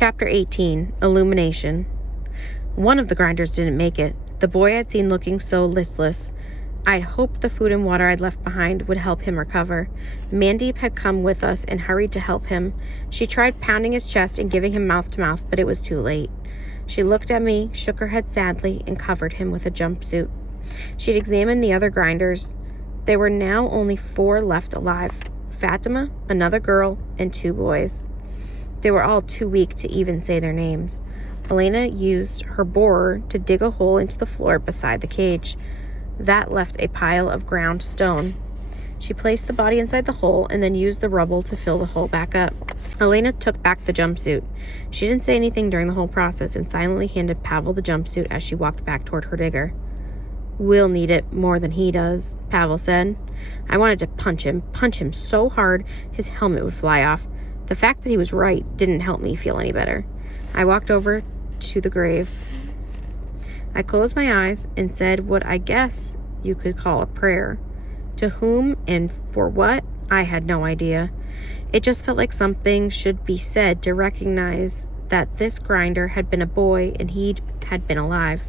Chapter 18, Illumination. One of the grinders didn't make it. The boy I'd seen looking so listless. I'd hoped the food and water I'd left behind would help him recover. Mandeep had come with us and hurried to help him. She tried pounding his chest and giving him mouth-to-mouth, but it was too late. She looked at me, shook her head sadly, and covered him with a jumpsuit. She'd examined the other grinders. There were now only 4 left alive. Fatima, another girl, and 2 boys. They were all too weak to even say their names. Elena used her borer to dig a hole into the floor beside the cage. That left a pile of ground stone. She placed the body inside the hole and then used the rubble to fill the hole back up. Elena took back the jumpsuit. She didn't say anything during the whole process and silently handed Pavel the jumpsuit as she walked back toward her digger. "We'll need it more than he does," Pavel said. I wanted to punch him so hard his helmet would fly off. The fact that he was right didn't help me feel any better. I walked over to the grave. I closed my eyes and said what I guess you could call a prayer. To whom and for what, I had no idea. It just felt like something should be said to recognize that this grinder had been a boy and he had been alive.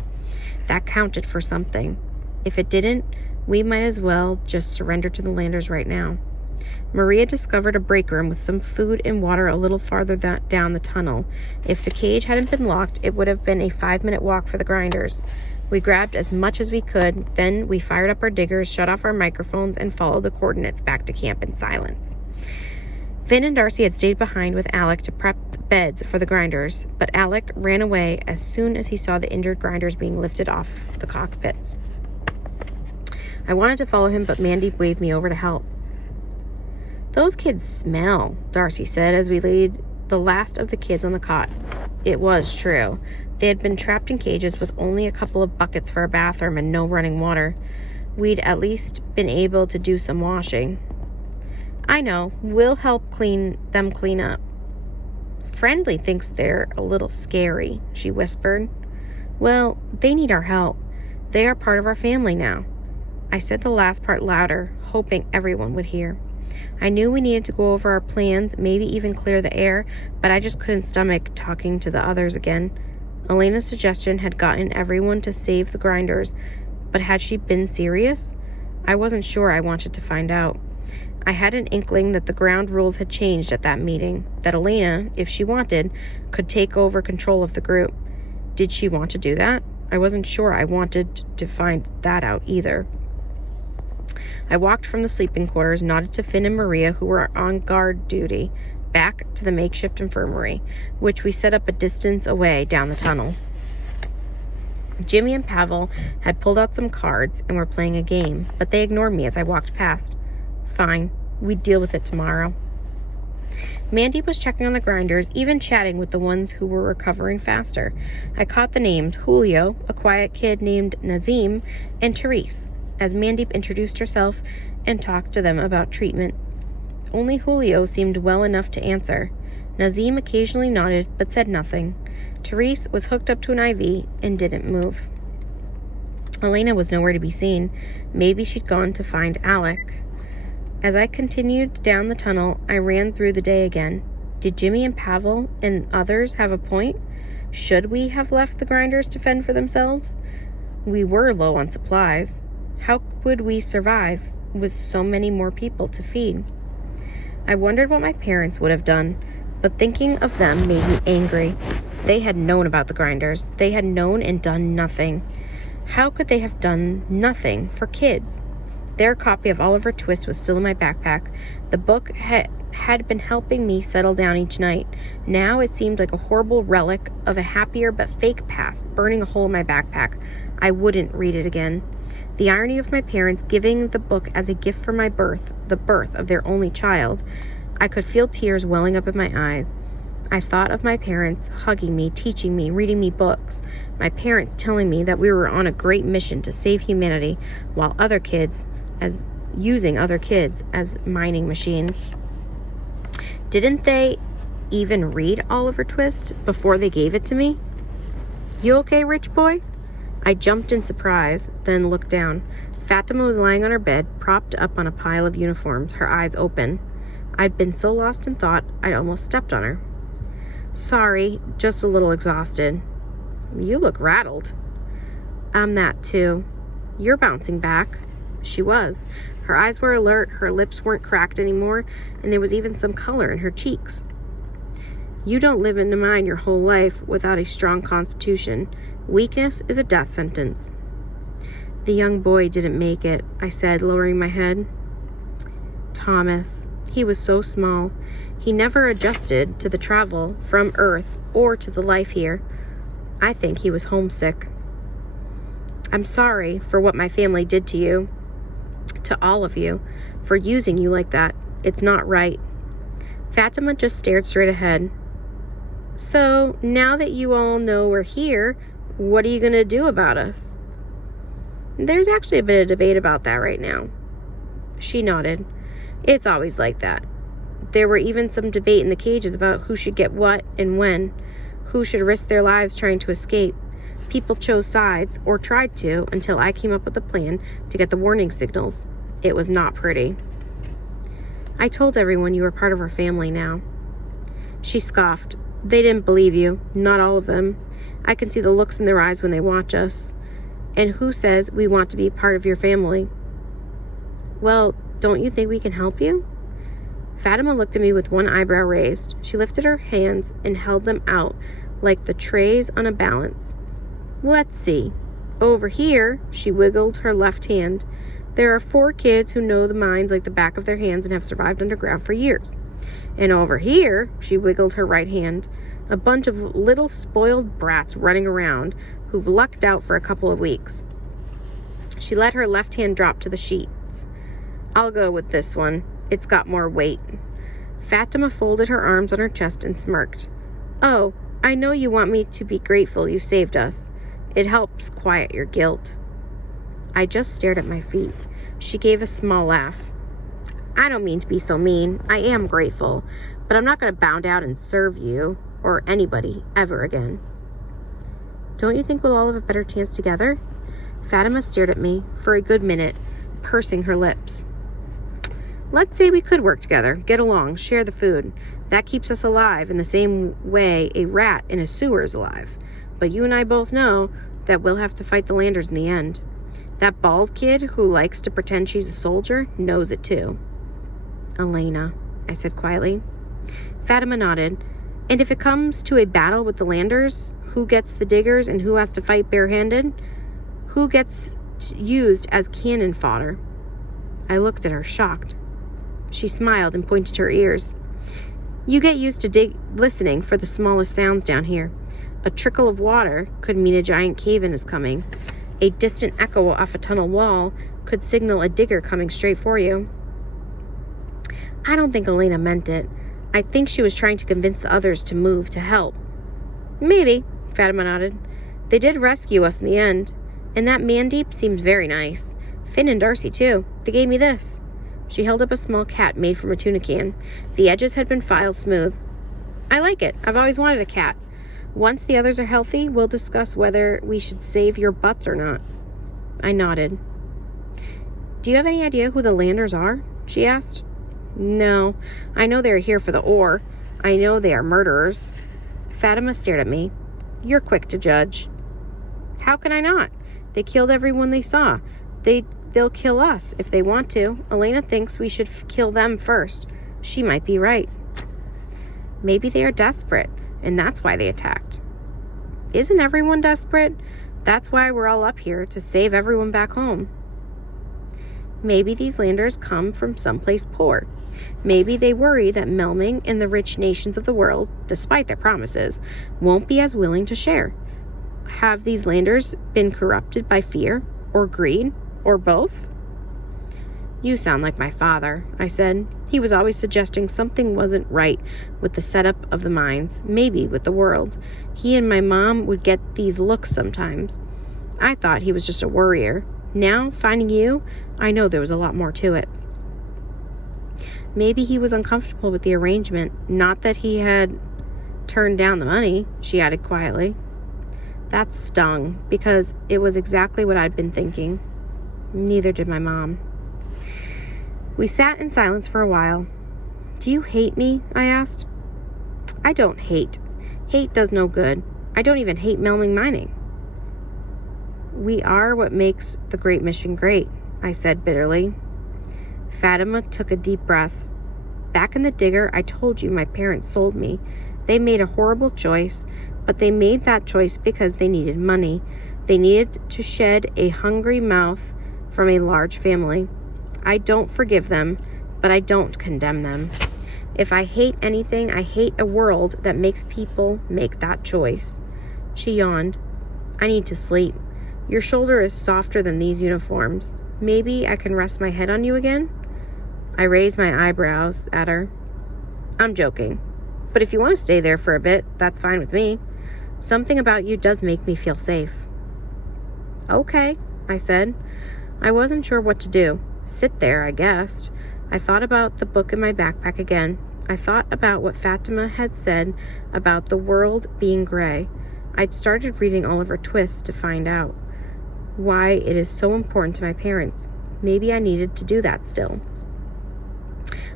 That counted for something. If it didn't, we might as well just surrender to the landers right now. Maria discovered a break room with some food and water a little farther down the tunnel. If the cage hadn't been locked, it would have been a 5-minute walk for the grinders. We grabbed as much as we could, then we fired up our diggers, shut off our microphones, and followed the coordinates back to camp in silence. Finn and Darcy had stayed behind with Alec to prep beds for the grinders, but Alec ran away as soon as he saw the injured grinders being lifted off the cockpits. I wanted to follow him, but Mandeep waved me over to help. "Those kids smell," Darcy said as we laid the last of the kids on the cot. It was true. They had been trapped in cages with only a couple of buckets for a bathroom and no running water. We'd at least been able to do some washing. "I know. We'll help clean up." "Friendly thinks they're a little scary," she whispered. "Well, they need our help. They are part of our family now." I said the last part louder, hoping everyone would hear. I knew we needed to go over our plans, maybe even clear the air, but I just couldn't stomach talking to the others again. Elena's suggestion had gotten everyone to save the grinders, but had she been serious? I wasn't sure. I wanted to find out. I had an inkling that the ground rules had changed at that meeting, that Elena, if she wanted, could take over control of the group. Did she want to do that? I wasn't sure I wanted to find that out either. I walked from the sleeping quarters, nodded to Finn and Maria, who were on guard duty, back to the makeshift infirmary, which we set up a distance away down the tunnel. Jimmy and Pavel had pulled out some cards and were playing a game, but they ignored me as I walked past. Fine, we'd deal with it tomorrow. Mandeep was checking on the grinders, even chatting with the ones who were recovering faster. I caught the names Julio, a quiet kid named Nazim, and Therese, as Mandeep introduced herself and talked to them about treatment. Only Julio seemed well enough to answer. Nazim occasionally nodded but said nothing. Therese was hooked up to an IV and didn't move. Elena was nowhere to be seen. Maybe she'd gone to find Alec. As I continued down the tunnel, I ran through the day again. Did Jimmy and Pavel and others have a point? Should we have left the grinders to fend for themselves? We were low on supplies. How would we survive with so many more people to feed? I wondered what my parents would have done, but thinking of them made me angry. They had known about the grinders. They had known and done nothing. How could they have done nothing for kids? Their copy of Oliver Twist was still in my backpack. The book had been helping me settle down each night. Now it seemed like a horrible relic of a happier but fake past, burning a hole in my backpack. I wouldn't read it again. The irony of my parents giving the book as a gift for my birth, the birth of their only child. I could feel tears welling up in my eyes. I thought of my parents hugging me, teaching me, reading me books. My parents telling me that we were on a great mission to save humanity, while using other kids as mining machines. Didn't they even read Oliver Twist before they gave it to me? "You okay, rich boy?" I jumped in surprise, then looked down. Fatima was lying on her bed, propped up on a pile of uniforms, her eyes open. I'd been so lost in thought, I'd almost stepped on her. Sorry, just a little exhausted. You look rattled. I'm that too. You're bouncing back. She was. Her eyes were alert, her lips weren't cracked anymore, and there was even some color in her cheeks. You don't live in the mine your whole life without a strong constitution. Weakness is a death sentence. The young boy didn't make it, I said, lowering my head. Thomas. He was so small. He never adjusted to the travel from Earth or to the life here. I think he was homesick. I'm sorry for what my family did to you. To all of you. For using you like that. It's not right. Fatima just stared straight ahead. So, now that you all know we're here, what are you going to do about us? There's actually a bit of debate about that right now. She nodded. It's always like that. There were even some debate in the cages about who should get what and when, who should risk their lives trying to escape. People chose sides, or tried to, until I came up with a plan to get the warning signals. It was not pretty. I told everyone you were part of our family now. She scoffed. They didn't believe you, not all of them. I can see the looks in their eyes when they watch us. And who says we want to be part of your family? Well, don't you think we can help you? Fatima looked at me with one eyebrow raised. She lifted her hands and held them out like the trays on a balance. Let's see. Over here, she wiggled her left hand. There are 4 kids who know the mines like the back of their hands and have survived underground for years. And over here, she wiggled her right hand, a bunch of little spoiled brats running around who've lucked out for a couple of weeks. She let her left hand drop to the sheets. I'll go with this one. It's got more weight. Fatima folded her arms on her chest and smirked. Oh, I know you want me to be grateful you saved us. It helps quiet your guilt. I just stared at my feet. She gave a small laugh. I don't mean to be so mean. I am grateful, but I'm not going to bound out and serve you or anybody ever again. Don't you think we'll all have a better chance together? Fatima stared at me for a good minute, pursing her lips. Let's say we could work together, get along, share the food. That keeps us alive in the same way a rat in a sewer is alive. But you and I both know that we'll have to fight the Landers in the end. That bald kid who likes to pretend she's a soldier knows it too. Elena, I said quietly. Fatima nodded. And if it comes to a battle with the Landers, who gets the diggers and who has to fight barehanded? Who gets used as cannon fodder? I looked at her, shocked. She smiled and pointed to her ears. You get used to listening for the smallest sounds down here. A trickle of water could mean a giant cave-in is coming. A distant echo off a tunnel wall could signal a digger coming straight for you. I don't think Elena meant it. I think she was trying to convince the others to move to help. Maybe, Fatima nodded. They did rescue us in the end. And that Mandeep seems very nice. Finn and Darcy, too. They gave me this. She held up a small cat made from a tuna can. The edges had been filed smooth. I like it. I've always wanted a cat. Once the others are healthy, we'll discuss whether we should save your butts or not. I nodded. Do you have any idea who the Landers are? She asked. No. I know they are here for the ore. I know they are murderers. Fatima stared at me. You're quick to judge. How can I not? They killed everyone they saw. They'll kill us if they want to. Elena thinks we should kill them first. She might be right. Maybe they are desperate, and that's why they attacked. Isn't everyone desperate? That's why we're all up here, to save everyone back home. Maybe these Landers come from someplace poor. Maybe they worry that Melming and the rich nations of the world, despite their promises, won't be as willing to share. Have these Landers been corrupted by fear, or greed, or both? You sound like my father, I said. He was always suggesting something wasn't right with the setup of the mines, maybe with the world. He and my mom would get these looks sometimes. I thought he was just a worrier. Now, finding you, I know there was a lot more to it. Maybe he was uncomfortable with the arrangement, not that he had turned down the money, she added quietly. That stung, because it was exactly what I'd been thinking. Neither did my mom. We sat in silence for a while. Do you hate me? I asked. I don't hate. Hate does no good. I don't even hate Melming Mining. We are what makes the Great Mission great, I said bitterly. Fatima took a deep breath. Back in the digger, I told you my parents sold me. They made a horrible choice, but they made that choice because they needed money. They needed to shed a hungry mouth from a large family. I don't forgive them, but I don't condemn them. If I hate anything, I hate a world that makes people make that choice. She yawned. I need to sleep. Your shoulder is softer than these uniforms. Maybe I can rest my head on you again? I raised my eyebrows at her. I'm joking. But if you want to stay there for a bit, that's fine with me. Something about you does make me feel safe. Okay, I said. I wasn't sure what to do. Sit there, I guessed. I thought about the book in my backpack again. I thought about what Fatima had said about the world being gray. I'd started reading Oliver Twist to find out why it is so important to my parents. Maybe I needed to do that still.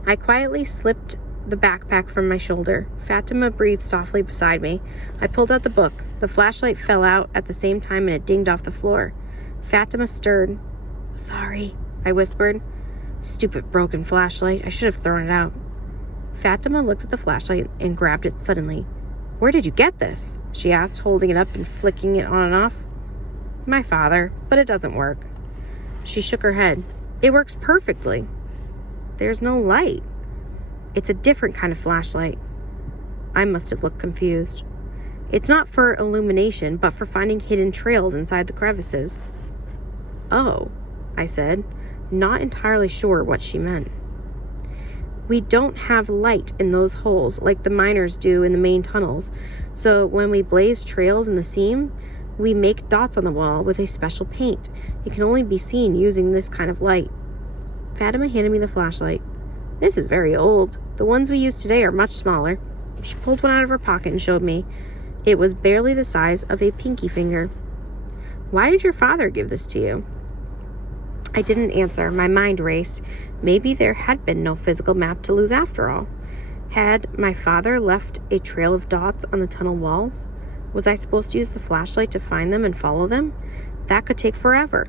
I quietly slipped the backpack from my shoulder. Fatima breathed softly beside me. I pulled out the book. The flashlight fell out at the same time and it dinged off the floor. Fatima stirred. Sorry, I whispered. Stupid broken flashlight. I should have thrown it out. Fatima looked at the flashlight and grabbed it suddenly. Where did you get this? She asked, holding it up and flicking it on and off. My father, but it doesn't work. She shook her head. It works perfectly. There's no light. It's a different kind of flashlight. I must have looked confused. It's not for illumination, but for finding hidden trails inside the crevices. Oh, I said, not entirely sure what she meant. We don't have light in those holes like the miners do in the main tunnels, so when we blaze trails in the seam, we make dots on the wall with a special paint. It can only be seen using this kind of light. Fatima handed me the flashlight. This is very old. The ones we use today are much smaller. She pulled one out of her pocket and showed me. It was barely the size of a pinky finger. Why did your father give this to you? I didn't answer. My mind raced. Maybe there had been no physical map to lose after all. Had my father left a trail of dots on the tunnel walls? Was I supposed to use the flashlight to find them and follow them? That could take forever.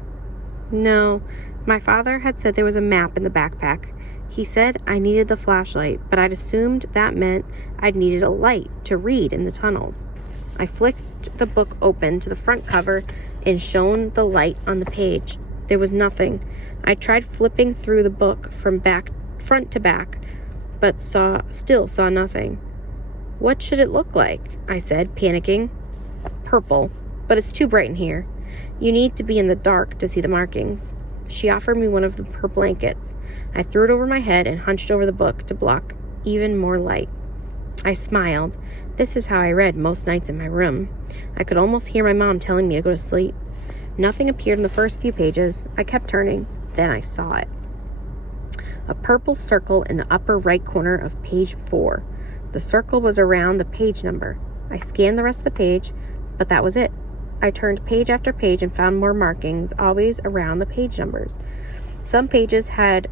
No, my father had said there was a map in the backpack. He said I needed the flashlight, but I'd assumed that meant I'd needed a light to read in the tunnels. I flicked the book open to the front cover and shone the light on the page. There was nothing. I tried flipping through the book from front to back, but still saw nothing. What should it look like? I said, panicking. Purple, but it's too bright in here. You need to be in the dark to see the markings. She offered me one of her blankets. I threw it over my head and hunched over the book to block even more light. I smiled. This is how I read most nights in my room. I could almost hear my mom telling me to go to sleep. Nothing appeared in the first few pages. I kept turning. Then I saw it. A purple circle in the upper right corner of page 4. The circle was around the page number. I scanned the rest of the page, but that was it. I turned page after page and found more markings, always around the page numbers. Some pages had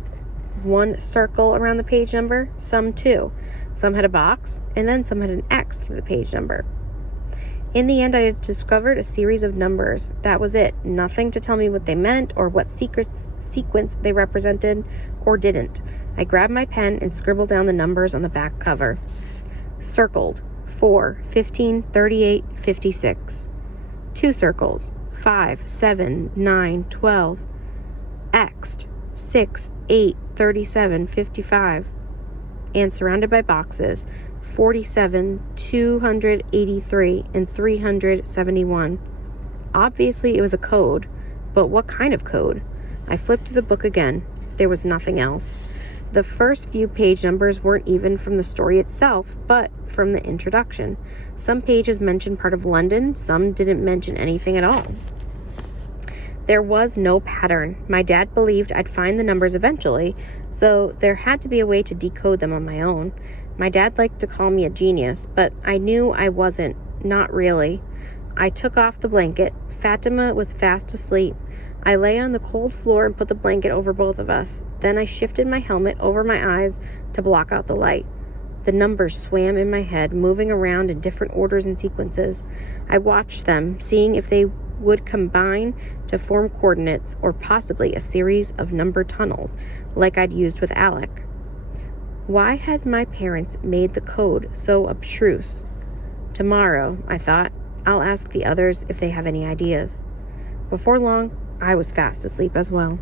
one circle around the page number, some two. Some had a box, and then some had an X through the page number. In the end, I had discovered a series of numbers. That was it. Nothing to tell me what they meant or what sequence they represented or didn't. I grabbed my pen and scribbled down the numbers on the back cover. Circled 4, 15, 38, 56. Two circles 5, 7, 9, 12. X'd 6, 8, 37, 55. And surrounded by boxes 47, 283, and 371. Obviously it was a code, but what kind of code? I flipped through the book again. There was nothing else. The first few page numbers weren't even from the story itself, but from the introduction. Some pages mentioned part of London, some didn't mention anything at all. There was no pattern. My dad believed I'd find the numbers eventually, so there had to be a way to decode them on my own. My dad liked to call me a genius, but I knew I wasn't. Not really. I took off the blanket. Fatima was fast asleep. I lay on the cold floor and put the blanket over both of us. Then I shifted my helmet over my eyes to block out the light. The numbers swam in my head, moving around in different orders and sequences. I watched them, seeing if they would combine to form coordinates or possibly a series of number tunnels like I'd used with Alec. Why had my parents made the code so abstruse? Tomorrow, I thought, I'll ask the others if they have any ideas. Before long, I was fast asleep as well.